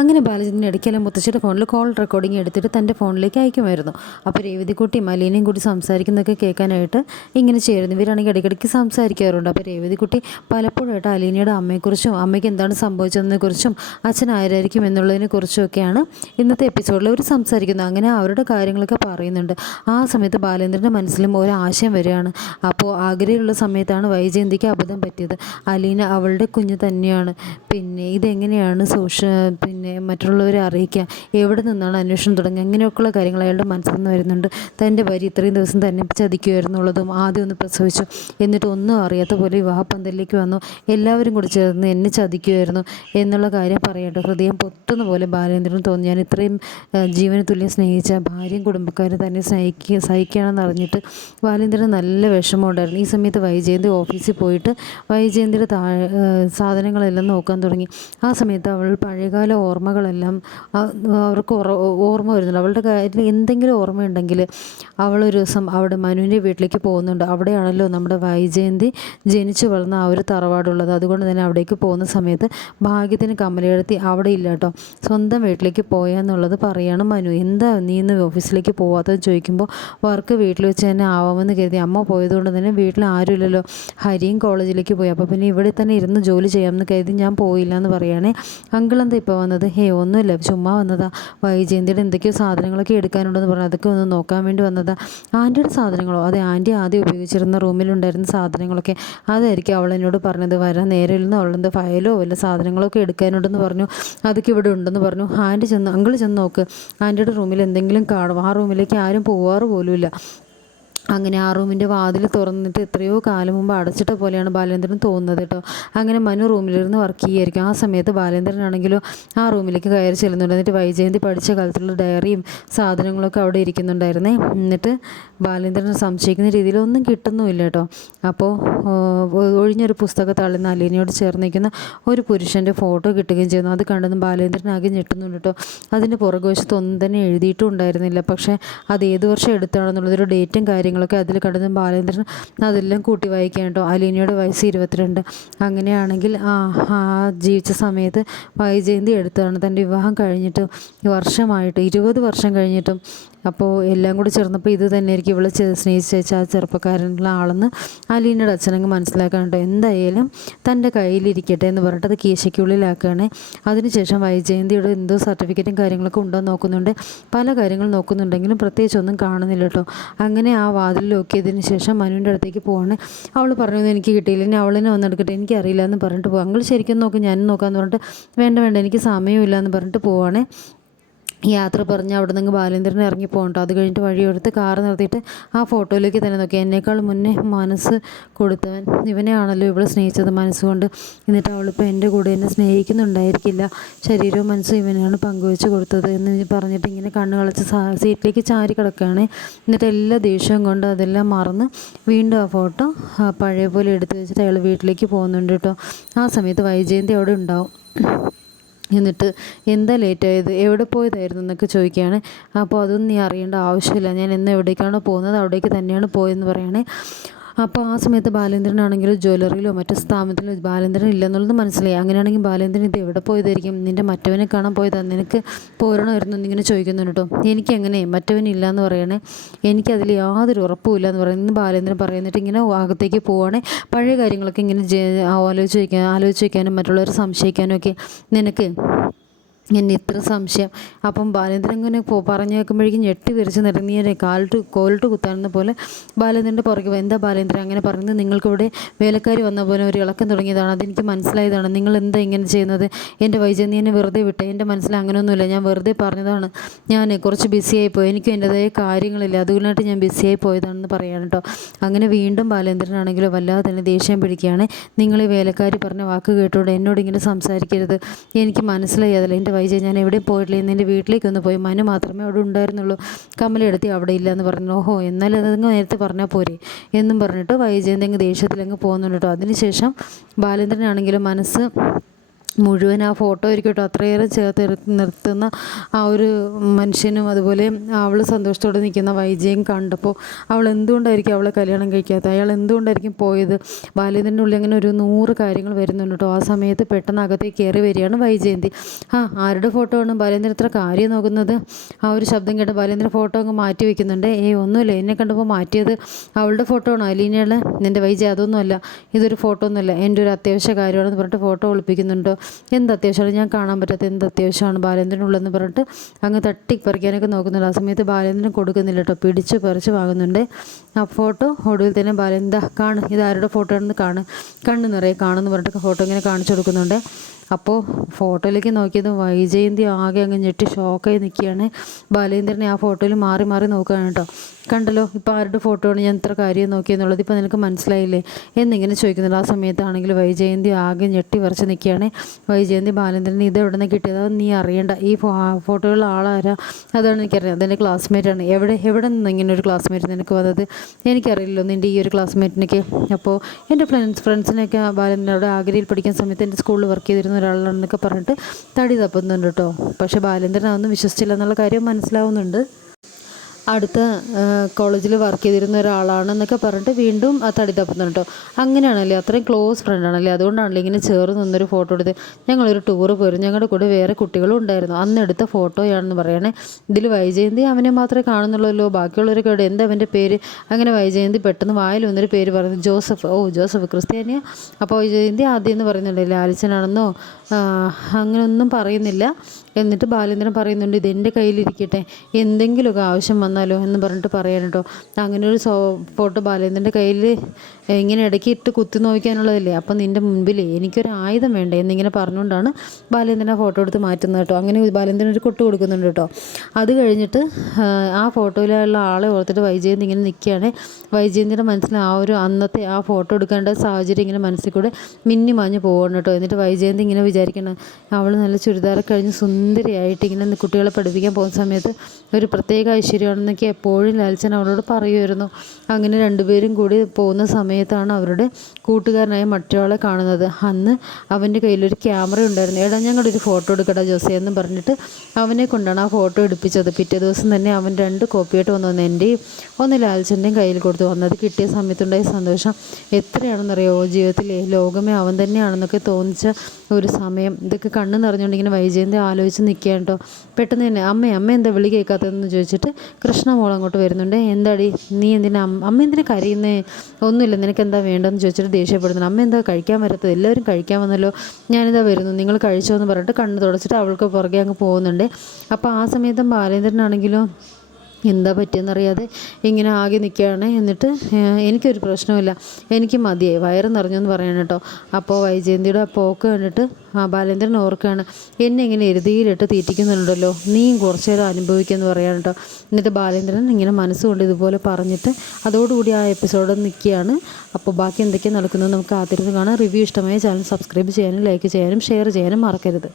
അങ്ങനെ ബാലചന്ദ്രൻ ഇടയ്ക്കെല്ലാം മുത്തശ്ശിയുടെ ഫോണിൽ കോൾ റെക്കോർഡിംഗ് എടുത്തിട്ട് തന്റെ ഫോണിലേക്ക് അയക്കുമായിരുന്നു. അപ്പോൾ രേവതിക്കുട്ടി മലീനയും കൂടി സംസാരിക്കുന്നതൊക്കെ കേൾക്കാനായിട്ട് ഇങ്ങനെ ചേരുന്നു. ഇവരാണെങ്കിൽ ഇടയ്ക്കിടയ്ക്ക് സംസാരിക്കാറുണ്ട്. അപ്പോൾ രേവതിക്കുട്ടി പലപ്പോഴായിട്ട് അലീനയുടെ അമ്മയെക്കുറിച്ചും അമ്മയ്ക്ക് എന്താണ് സംഭവിച്ചതിനെക്കുറിച്ചും അച്ഛൻ ആരായിരിക്കും എന്നുള്ളതിനെക്കുറിച്ചുമൊക്കെയാണ് ഇന്നത്തെ എപ്പിസോഡിൽ അവർ സംസാരിക്കുന്നത്. അങ്ങനെ അവരുടെ കാര്യങ്ങളൊക്കെ പറയുന്നുണ്ട്. ആ സമയത്ത് ബാലേന്ദ്രന്റെ മനസ്സിലും ഒരാശയം വരികയാണ്. അപ്പോൾ ആഗ്രഹമുള്ള സമയത്താണ് വൈജയന്തിക്ക് അബദ്ധം പറ്റിയത്. അലീന അവളുടെ കുഞ്ഞ് തന്നെയാണ്. പിന്നെ ഇതെങ്ങനെയാണ് സോഷ്യ പിന്നെ മറ്റുള്ളവരെ അറിയിക്കുക എവിടെ നിന്നാണ് അന്വേഷണം തുടങ്ങുക അങ്ങനെയൊക്കെയുള്ള കാര്യങ്ങൾ അയാളുടെ മനസ്സിൽ നിന്ന് വരുന്നുണ്ട്. തന്റെ ഭാര്യ ഇത്രയും ദിവസം തന്നെ ചതിക്കുമായിരുന്നുള്ളതും ആദ്യം ഒന്ന് പ്രസവിച്ചു. എന്നിട്ട് ഒന്നും അറിയാത്ത പോലെ വിവാഹപ്പന്തലിലേക്ക് വന്നു. എല്ലാവരും കൂടി ചേർന്ന് എന്നെ ചതിക്കുമായിരുന്നു എന്നുള്ള കാര്യം പറയട്ടെ ഹൃദയം പൊത്തുന്ന പോലെ ബാലേന്ദ്രൻ തോന്നി. ഞാൻ ഇത്രയും ജീവന തുല്യം സ്നേഹിച്ച ഭാര്യയും കുടുംബക്കാരും തന്നെ സഹിക്കുക സഹിക്കുകയാണെന്ന് അറിഞ്ഞിട്ട് ബാലേന്ദ്രൻ നല്ല വിഷമമുണ്ടായിരുന്നു ഈ സമയത്ത് വൈജയന്തി ഓഫീസിൽ പോയിട്ട് വൈജയന്തിയുടെ താഴെ സാധനങ്ങളെല്ലാം നോക്കാൻ തുടങ്ങി. ആ സമയത്ത് അവൾ പഴയകാല ഓർമ്മകളെല്ലാം അവർക്ക് ഓർമ്മ വരുന്നുണ്ട്. അവളുടെ കാര്യത്തിൽ എന്തെങ്കിലും ഓർമ്മയുണ്ടെങ്കിൽ അവളൊരു ദിവസം അവിടെ മനുവിന്റെ വീട്ടിലേക്ക് പോകുന്നുണ്ട്. അവിടെയാണല്ലോ നമ്മുടെ വൈജയന്തി ജനിച്ചു വളർന്ന ആ ഒരു തറവാടുള്ളത്. അതുകൊണ്ട് തന്നെ അവിടേക്ക് പോകുന്ന സമയത്ത് ഭാഗ്യത്തിന് കമലയെടുത്തി അവിടെ ഇല്ല കേട്ടോ. സ്വന്തം വീട്ടിലേക്ക് പോയാന്നുള്ളത് പറയാണ് മനു. എന്താ നീ ഇന്ന് ഓഫീസിലേക്ക് പോവാത്തത് ചോദിക്കുമ്പോൾ വർക്ക് വീട്ടിൽ വെച്ച് തന്നെ ആവാമെന്ന് കരുതി. അമ്മ പോയതുകൊണ്ട് തന്നെ വീട്ടിൽ ആരുമില്ലല്ലോ. ഹരിയും കോളേജിലേക്ക് പോയി. അപ്പോൾ പിന്നെ ഇവിടെ തന്നെ ഇരുന്ന് ജോലി ചെയ്യാമെന്ന് കരുതി ഞാൻ പോയില്ല എന്ന് പറയുകയാണെ അങ്കിൾ എന്താ ഇപ്പോൾ വന്നത്? ഹേ ഒന്നുമില്ല ചുമ്മാ വന്നതാ. വൈജയന്തിയുടെ എന്തൊക്കെയോ സാധനങ്ങളൊക്കെ എടുക്കാനുണ്ടെന്ന് പറഞ്ഞു. അതൊക്കെ ഒന്ന് നോക്കാൻ വേണ്ടി വന്നതാ. ആന്റിയുടെ സാധനങ്ങളോ? അതെ ആന്റി ആദ്യം ഉപയോഗിച്ചിരുന്ന റൂമിലുണ്ടായിരുന്ന സാധനങ്ങളൊക്കെ. അതായിരിക്കും അവൾ എന്നോട് പറഞ്ഞത്. വരാൻ നേരെ ഇരുന്ന് അവളെന്താ ഫയലോ വല്ല സാധനങ്ങളൊക്കെ എടുക്കാനുണ്ടെന്ന് പറഞ്ഞു. അതൊക്കെ ഇവിടെ ഉണ്ടെന്ന് പറഞ്ഞു. ആന്റി ചെന്ന് അങ്കിൾ ചെന്ന് നോക്ക്. ആന്റിയുടെ റൂമിൽ എന്തെങ്കിലും കാണും. ആ റൂമിലേക്ക് ആരും പോവാറ് പോലുമില്ല. അങ്ങനെ ആ റൂമിന്റെ വാതിൽ തുറന്നിട്ട് എത്രയോ കാലം മുമ്പ് അടച്ചിട്ട പോലെയാണ് ബാലേന്ദ്രൻ തോന്നുന്നത് കേട്ടോ. അങ്ങനെ മനു റൂമിലിരുന്ന് വർക്ക് ചെയ്യായിരിക്കും ആ സമയത്ത് ബാലേന്ദ്രനാണെങ്കിലോ ആ റൂമിലേക്ക് കയറി ചെല്ലുന്നുണ്ട്. എന്നിട്ട് വൈജയന്തി പഠിച്ച കാലത്തുള്ള ഡയറിയും സാധനങ്ങളൊക്കെ അവിടെ ഇരിക്കുന്നുണ്ടായിരുന്നേ. എന്നിട്ട് ബാലേന്ദ്രൻ സംശയിക്കുന്ന രീതിയിലൊന്നും കിട്ടുന്നുമില്ല കേട്ടോ. അപ്പോൾ ഒഴിഞ്ഞൊരു പുസ്തകത്താളിൽ തള്ളിന്ന് അലീനയോട് ചേർന്നിരിക്കുന്ന ഒരു പുരുഷന്റെ ഫോട്ടോ കിട്ടുകയും ചെയ്യുന്നു. അത് കണ്ടെന്ന് ബാലേന്ദ്രൻ ആകെ ഞെട്ടുന്നുണ്ട് കേട്ടോ. അതിന്റെ പുറകുവശത്ത് ഒന്നും തന്നെ എഴുതിയിട്ടും ഉണ്ടായിരുന്നില്ല. പക്ഷേ അത് ഏത് വർഷം എടുത്താണെന്നുള്ളതൊരു ഡേറ്റും കാര്യങ്ങളും കാര്യങ്ങളൊക്കെ അതിൽ കടന്ന് ബാലേന്ദ്രൻ അതെല്ലാം കൂട്ടി വായിക്കാൻ കേട്ടോ. അലീനയുടെ വയസ്സ് ഇരുപത്തിരണ്ട്. അങ്ങനെയാണെങ്കിൽ ആ ജീവിച്ച സമയത്ത് വൈജയന്തി എടുത്തതാണ് തന്റെ വിവാഹം കഴിഞ്ഞിട്ട് വർഷമായിട്ട് ഇരുപത് വർഷം കഴിഞ്ഞിട്ടും അപ്പോൾ എല്ലാം കൂടി ചേർന്നപ്പോൾ ഇത് തന്നെ ആയിരിക്കും ഇവളെ സ്നേഹിച്ച ആ ചെറുപ്പക്കാരനുള്ള ആളെന്ന് അലീനയുടെ അച്ഛനങ്ങ് മനസ്സിലാക്കാനുണ്ടോ. എന്തായാലും തന്റെ കയ്യിലിരിക്കട്ടെ എന്ന് പറഞ്ഞിട്ട് അത് കീശയ്ക്കുള്ളിലാക്കുകയാണ് അതിനുശേഷം വൈജയന്തിയുടെ എന്തോ സർട്ടിഫിക്കറ്റും കാര്യങ്ങളൊക്കെ ഉണ്ടോ നോക്കുന്നുണ്ട്. പല കാര്യങ്ങൾ നോക്കുന്നുണ്ടെങ്കിലും പ്രത്യേകിച്ചൊന്നും കാണുന്നില്ല കേട്ടോ. അങ്ങനെ ആ വാതിൽ നോക്കിയതിന് ശേഷം മനുവിന്റെ അടുത്തേക്ക് പോവാണ്. അവൾ പറഞ്ഞു എനിക്ക് കിട്ടിയില്ല. ഇനി അവളിനെ വന്നെടുക്കട്ടെ. എനിക്കറിയില്ല എന്ന് പറഞ്ഞിട്ട് പോകും അങ്ങൾ ശരിക്കും നോക്കും. ഞാനും നോക്കാമെന്ന് പറഞ്ഞിട്ട് വേണ്ട വേണ്ട. എനിക്ക് സമയമില്ല എന്ന് പറഞ്ഞിട്ട് പോവാണേ. യാത്ര പറഞ്ഞ് അവിടെ നിന്ന് ബാലേന്ദ്രൻ ഇറങ്ങി പോകണ്ടോ അത് കഴിഞ്ഞിട്ട് വഴിയെടുത്ത് കാർ നിർത്തിയിട്ട് ആ ഫോട്ടോയിലേക്ക് തന്നെ നോക്കി. എന്നേക്കാൾ മുന്നേ മനസ്സ് കൊടുത്തവൻ ഇവനെയാണല്ലോ ഇവിടെ സ്നേഹിച്ചത്. മനസ്സുകൊണ്ട് എന്നിട്ട് അവളിപ്പോൾ എന്റെ കൂടെ എന്നെ സ്നേഹിക്കുന്നുണ്ടായിരിക്കില്ല. ശരീരവും മനസ്സും ഇവനാണ് പങ്കുവെച്ച് കൊടുത്തത് എന്ന് പറഞ്ഞിട്ട് ഇങ്ങനെ കണ്ണു കളച്ച് സീറ്റിലേക്ക് ചാരി കിടക്കുകയാണ്. എന്നിട്ട് എല്ലാ ദേഷ്യവും കൊണ്ട് അതെല്ലാം മറന്ന് വീണ്ടും ആ ഫോട്ടോ പഴയ പോലെ എടുത്തു വെച്ചിട്ട് അയാൾ വീട്ടിലേക്ക് പോകുന്നുണ്ട് കേട്ടോ ആ സമയത്ത് വൈജയന്തി അവിടെ ഉണ്ടാവും. എന്നിട്ട് എന്താ ലേറ്റ് ലേറ്റായത് എവിടെ പോയതായിരുന്നു എന്നൊക്കെ ചോദിക്കുകയാണ്. അപ്പോൾ അതൊന്നും നീ അറിയേണ്ട ആവശ്യമില്ല. ഞാൻ എന്ന് എവിടേക്കാണോ പോകുന്നത് അവിടേക്ക് തന്നെയാണ് പോയതെന്ന് പറയുകയാണെ അപ്പോൾ ആ സമയത്ത് ബാലേന്ദ്രനാണെങ്കിലും ജ്വല്ലറിയിലോ മറ്റു സ്ഥാപനത്തിലോ ബാലേന്ദ്രൻ ഇല്ലെന്നുള്ളത് മനസ്സിലായി. അങ്ങനെയാണെങ്കിൽ ബാലേന്ദ്രൻ ഇത് എവിടെ പോയതായിരിക്കും? നിന്റെ മറ്റവനെ കാണാൻ പോയതാണ് നിനക്ക് പോരണമായിരുന്നു? എന്നിങ്ങനെ ചോദിക്കുന്നുണ്ട് കേട്ടോ. എനിക്കെങ്ങനെ മറ്റവനില്ല എന്ന് പറയണേ എനിക്കതിൽ യാതൊരു ഉറപ്പുമില്ല എന്ന് പറയുന്നത് ബാലേന്ദ്രൻ പറയുന്നിട്ട് ഇങ്ങനെ അകത്തേക്ക് പോവുകയാണെ പഴയ കാര്യങ്ങളൊക്കെ ഇങ്ങനെ ആലോചിച്ച് വയ്ക്കാൻ ആലോചിച്ച് വയ്ക്കാനും മറ്റുള്ളവരെ സംശയിക്കാനും ഒക്കെ നിനക്ക് എന്നെ ഇത്ര സംശയം. അപ്പം ബാലേന്ദ്രൻ ഇങ്ങനെ പറഞ്ഞു കേൾക്കുമ്പോഴേക്കും ഞെട്ടി വിരിച്ച് നിറങ്ങിയ കാലിട്ട് കോലിട്ട് കുത്താനെന്ന പോലെ ബാലേന്ദ്രന്റെ പുറകെ എന്താ ബാലേന്ദ്രൻ അങ്ങനെ പറഞ്ഞത്? നിങ്ങൾക്കിവിടെ വേലക്കാരി വന്ന പോലെ ഒരു ഇളക്കം തുടങ്ങിയതാണ്. അതെനിക്ക് മനസ്സിലായതാണ്. നിങ്ങൾ എന്താ ഇങ്ങനെ ചെയ്യുന്നത്? എന്റെ വൈജന്തി എന്നെ വെറുതെ വിട്ടേ. എന്റെ മനസ്സിൽ അങ്ങനെയൊന്നുമില്ല. ഞാൻ വെറുതെ പറഞ്ഞതാണ്. ഞാൻ കുറച്ച് ബിസിയായി പോയി. എനിക്കും എന്റെതായ കാര്യങ്ങളില്ല. അതുകൊണ്ടായിട്ട് ഞാൻ ബിസിയായി പോയതാണെന്ന് പറയാൻ കേട്ടോ. അങ്ങനെ വീണ്ടും ബാലേന്ദ്രനാണെങ്കിലും വല്ലാതെ തന്നെ ദേഷ്യം പിടിക്കുകയാണ്. നിങ്ങൾ ഈ വേലക്കാരി പറഞ്ഞ വാക്ക് കേട്ടോണ്ട് എന്നോട് ഇങ്ങനെ സംസാരിക്കരുത്. എനിക്ക് മനസ്സിലായി. അതല്ല എന്റെ വൈജ ഞാൻ എവിടെയും പോയിട്ടില്ല ഇന്ന് എന്റെ വീട്ടിലേക്കൊന്ന് പോയി. മനു മാത്രമേ അവിടെ ഉണ്ടായിരുന്നുള്ളൂ. കമലെടുത്തി അവിടെ ഇല്ല എന്ന് പറഞ്ഞു. ഓഹോ എന്നാലും അതങ്ങ് നേരത്തെ പറഞ്ഞാൽ പോരെ എന്നും പറഞ്ഞിട്ട് വൈജയന്തി അങ്ങ് ദേഷ്യത്തിലങ്ങ് പോകുന്നുണ്ട് കേട്ടോ. അതിനുശേഷം ബാലേന്ദ്രനാണെങ്കിലും മനസ്സ് മുഴുവൻ ആ ഫോട്ടോ ആയിരിക്കും അത്രയേറെ ചേർത്ത് നിർത്തുന്ന ആ ഒരു മനുഷ്യനും അതുപോലെ അവൾ സന്തോഷത്തോടെ നിൽക്കുന്ന വൈജയും കണ്ടപ്പോൾ അവൾ എന്തുകൊണ്ടായിരിക്കും അവളെ കല്യാണം കഴിക്കാത്തത്? അയാൾ എന്തുകൊണ്ടായിരിക്കും പോയത്? ബാലേന്ദ്രന്റെ ഉള്ളിൽ അങ്ങനെ ഒരു നൂറ് കാര്യങ്ങൾ വരുന്നുണ്ട് കേട്ടോ. ആ സമയത്ത് പെട്ടെന്ന് അകത്തേക്ക് കയറി വരികയാണ് വൈജയന്തി. ആ ആരുടെ ഫോട്ടോ ആണ് ബാലേന്ദ്രൻ ഇത്ര കാര്യം നോക്കുന്നത്? ആ ഒരു ശബ്ദം കേട്ട് ബാലേന്ദ്രൻ ഫോട്ടോ അങ്ങ് മാറ്റി വെക്കുന്നുണ്ട്. ഏ ഒന്നുമില്ല. എന്നെ കണ്ടപ്പോൾ മാറ്റിയത് അവളുടെ ഫോട്ടോ ആണോ. അലീനയുടെ നിന്റെ വൈജയ അതൊന്നുമല്ല. ഇതൊരു ഫോട്ടോ ഒന്നുമല്ല. എന്റെ ഒരു അത്യാവശ്യ കാര്യമാണെന്ന് പറഞ്ഞിട്ട് ഫോട്ടോ ഒളിപ്പിക്കുന്നുണ്ടോ എന്ത് അത്യാവശ്യമാണ്? ഞാൻ കാണാൻ പറ്റാത്ത എന്ത് അത്യാവശ്യമാണ് ബാലേന്ദ്രനുള്ളതെന്ന് പറഞ്ഞിട്ട് അങ്ങ് തട്ടി പറിക്കാനൊക്കെ നോക്കുന്നുണ്ട്. ആ സമയത്ത് ബാലേന്ദ്രൻ കൊടുക്കുന്നില്ല കേട്ടോ. പിടിച്ച് പറിച്ച് വാങ്ങുന്നുണ്ട്. ആ ഫോട്ടോ ഒടുവിൽ തന്നെ ബാലേന്ദ്ര കാണ്. ഇത് ആരുടെ ഫോട്ടോ ആണെന്ന് കാണ്. കണ്ണ് നിറയെ കാണുമെന്ന് പറഞ്ഞിട്ട് ഫോട്ടോ ഇങ്ങനെ കാണിച്ചു കൊടുക്കുന്നുണ്ട്. അപ്പോൾ ഫോട്ടോയിലേക്ക് നോക്കിയത് വൈജയന്തി ആകെ അങ്ങ് ഞെട്ടി ഷോക്കായി നിൽക്കുകയാണ്. ബാലേന്ദ്രനെ ആ ഫോട്ടോയിൽ മാറി മാറി നോക്കുകയാണ് കേട്ടോ കണ്ടല്ലോ ഇപ്പോൾ ആരുടെ ഫോട്ടോ ആണ് ഞാൻ ഇത്ര കാര്യം നോക്കിയെന്നുള്ളത്? ഇപ്പോൾ നിനക്ക് മനസ്സിലായില്ലേ? എന്നിങ്ങനെ ചോദിക്കുന്നുണ്ട്. ആ സമയത്താണെങ്കിൽ വൈജയന്തി ആകെ ഞെട്ടി വരച്ച് നിൽക്കുകയാണ്. വൈജയന്തി ബാലേന്ദ്രൻ ഇത് എവിടെ നിന്ന് കിട്ടിയത്? അത് നീ അറിയണ്ട. ഈ ഫോട്ടോയിലുള്ള ആളാരാ? അതാണ് എനിക്കറിയാം. അതെന്റെ ക്ലാസ്മേറ്റാണ് എവിടെ എവിടെ നിന്ന് ഇങ്ങനെ ഒരു ക്ലാസ്മേറ്റ് നിനക്ക് വന്നത്? എനിക്കറിയില്ലല്ലോ നിന്റെ ഈ ഒരു ക്ലാസ്മേറ്റിനൊക്കെ അപ്പോൾ എന്റെ ഫ്രണ്ട്സ് ഫ്രണ്ട്സിനൊക്കെ ബാലേന്ദ്രനോട് ആഗ്രയിൽ പഠിക്കുന്ന സമയത്ത് എന്റെ സ്കൂളിൽ വർക്ക് ചെയ്തിരുന്ന ഒരാളാണെന്നൊക്കെ പറഞ്ഞിട്ട് തടി തപ്പുന്നുണ്ട് കേട്ടോ. പക്ഷേ ബാലേന്ദ്രൻ അതൊന്നും വിശ്വസിച്ചില്ല എന്നുള്ള കാര്യം മനസ്സിലാവുന്നുണ്ട്. അടുത്ത കോളേജിൽ വർക്ക് ചെയ്തിരുന്ന ഒരാളാണ് എന്നൊക്കെ പറഞ്ഞിട്ട് വീണ്ടും തടി തപ്പുന്നുണ്ട് കേട്ടോ. അങ്ങനെയാണല്ലേ? അത്രയും ക്ലോസ് ഫ്രണ്ട് ആണല്ലേ? അതുകൊണ്ടാണല്ലേ ഇങ്ങനെ ചേർന്ന് നിന്നൊരു ഫോട്ടോ എടുത്ത് ഞങ്ങളൊരു ടൂറ് പോയിരുന്നു. ഞങ്ങളുടെ കൂടെ വേറെ കുട്ടികളും ഉണ്ടായിരുന്നു. അന്ന് എടുത്ത ഫോട്ടോയാണെന്ന് പറയണേ. ഇതിൽ വൈജയന്തി അവനെ മാത്രമേ കാണുന്നുള്ളൂ ബാക്കിയുള്ളവരൊക്കെ ഇവിടെ എന്താ അവന്റെ പേര്? അങ്ങനെ വൈജയന്തി പെട്ടെന്ന് വായിൽ വന്നൊരു പേര് പറഞ്ഞു ജോസഫ്. ഓ ജോസഫ് ക്രിസ്ത്യാനിയ? അപ്പോൾ വൈജയന്തി ആദ്യം എന്ന് പറയുന്നുണ്ടല്ലേ ലാലിച്ചനാണെന്നോ അങ്ങനെയൊന്നും പറയുന്നില്ല. എന്നിട്ട് ബാലേന്ദ്രൻ പറയുന്നുണ്ട് ഇത് എന്റെ കയ്യിലിരിക്കട്ടെ. എന്തെങ്കിലുമൊക്കെ ആവശ്യം വന്നാലോ എന്ന് പറഞ്ഞിട്ട് പറയാൻ കേട്ടോ അങ്ങനെ ഒരു സോ ഫോട്ടോ ബാലേന്ദ്രന്റെ കയ്യിൽ ഇങ്ങനെ ഇടയ്ക്ക് ഇട്ട് കുത്തി നോക്കാനുള്ളതല്ലേ അപ്പം നിന്റെ മുൻപിൽ എനിക്കൊരു ആയുധം വേണ്ടേ എന്നിങ്ങനെ പറഞ്ഞുകൊണ്ടാണ് ബാലേന്ദ്രൻ ആ ഫോട്ടോ എടുത്ത് മാറ്റുന്നത് കേട്ടോ. അങ്ങനെ ബാലേന്ദ്രൻ ഒരു കൊട്ട് കൊടുക്കുന്നുണ്ട് കേട്ടോ. അത് കഴിഞ്ഞിട്ട് ആ, ഫോട്ടോയിലുള്ള ആളെ ഓർത്തിട്ട് വൈജയന്തി ഇങ്ങനെ നിൽക്കുകയാണ് വൈജയന്തിയുടെ മനസ്സിൽ ആ ഒരു അന്നത്തെ ആ ഫോട്ടോ എടുക്കേണ്ട സാഹചര്യം ഇങ്ങനെ മനസ്സിൽ കൂടെ മിന്നി മാഞ്ഞ് പോകണം കേട്ടോ. എന്നിട്ട് വൈജയന്തി ഇങ്ങനെ വിചാരിക്കണം അവൾ നല്ല ചുരിദാറൊക്കെ കഴിഞ്ഞ് സുന്ദരിയായിട്ട് ഇങ്ങനെ കുട്ടികളെ പഠിപ്പിക്കാൻ പോകുന്ന സമയത്ത് ഒരു പ്രത്യേക ഐശ്വര്യമാണെന്നൊക്കെ എപ്പോഴും ലാൽച്ചൻ അവളോട് പറയുമായിരുന്നു. അങ്ങനെ രണ്ടുപേരും കൂടി പോകുന്ന സമയത്താണ് അവരുടെ കൂട്ടുകാരനായ മറ്റൊരാളെ കാണുന്നത്. അന്ന് അവന്റെ കയ്യിലൊരു ക്യാമറ ഉണ്ടായിരുന്നു. എടാ ഞങ്ങളുടെ ഒരു ഫോട്ടോ എടുക്കടാ ജോസേ എന്ന് പറഞ്ഞിട്ട് അവനെ കൊണ്ടാണ് ആ ഫോട്ടോ എടുപ്പിച്ചത്. പിറ്റേ ദിവസം തന്നെ അവൻ രണ്ട് കോപ്പിയായിട്ട് വന്നു വന്നു എന്റെയും ഒന്ന് ലാൽച്ചന്റെയും കയ്യിൽ കൊടുത്തു. വന്നത് കിട്ടിയ സമയത്തുണ്ടായ സന്തോഷം എത്രയാണെന്നറിയോ? ജീവിതത്തിലെ ലോകമേ അവൻ തന്നെയാണെന്നൊക്കെ തോന്നിച്ച ഒരു സമയം. ഇതൊക്കെ കണ്ണ് നിറഞ്ഞുകൊണ്ടിങ്ങനെ വൈജയന്തി ആലോചിച്ച് നിൽക്കുകയാണ് കേട്ടോ. പെട്ടെന്ന് തന്നെ അമ്മ അമ്മ എന്താ വിളി കേൾക്കാത്തതെന്ന് ചോദിച്ചിട്ട് കൃഷ്ണ മോൾ അങ്ങോട്ട് വരുന്നുണ്ട്. എന്താടി? നീ എന്തിനാ? അമ്മ എന്തിനാ കരയുന്നേ? ഒന്നുമില്ല. നിനക്ക് എന്താ വേണ്ടതെന്ന് ചോദിച്ചിട്ട് ദേഷ്യപ്പെടുന്നുണ്ട്. അമ്മ എന്താ കഴിക്കാൻ വരാത്തത്? എല്ലാവരും കഴിക്കാൻ വന്നല്ലോ. ഞാനിതാ വരുന്നു. നിങ്ങൾ കഴിച്ചോ എന്ന് പറഞ്ഞിട്ട് കണ്ണ് തുടച്ചിട്ട് അവൾക്ക് പുറകെ അങ്ങ് പോകുന്നുണ്ട്. അപ്പോൾ ആ സമയത്തും ബാലേന്ദ്രനാണെങ്കിലോ? എന്താ പറ്റിയെന്നറിയാതെ ഇങ്ങനെ ആകെ നിൽക്കുകയാണ്. എന്നിട്ട് എനിക്കൊരു പ്രശ്നമില്ല എനിക്ക് മതിയായി. വയറ് നിറഞ്ഞു എന്ന് പറയണം കേട്ടോ. അപ്പോൾ വൈജയന്തിയുടെ പോക്ക് കണ്ടിട്ട് ആ ബാലേന്ദ്രൻ ഓർക്കുകയാണ് എന്നെ ഇങ്ങനെ എരുതിയിലിട്ട് തീറ്റിക്കുന്നുണ്ടല്ലോ. നീയും കുറച്ചു നേരം അനുഭവിക്കുമെന്ന് പറയാൻ കേട്ടോ. എന്നിട്ട് ബാലേന്ദ്രൻ ഇങ്ങനെ മനസ്സുകൊണ്ട് ഇതുപോലെ പറഞ്ഞിട്ട് അതോടുകൂടി ആ എപ്പിസോഡ് നിൽക്കുകയാണ്. അപ്പോൾ ബാക്കി എന്തൊക്കെയാണ് നടക്കുന്നത് നമുക്ക് കാത്തിരുന്ന് കാണാം. റിവ്യൂ ഇഷ്ടമായ ചാനൽ സബ്സ്ക്രൈബ് ചെയ്യാനും ലൈക്ക് ചെയ്യാനും ഷെയർ ചെയ്യാനും മറക്കരുത്.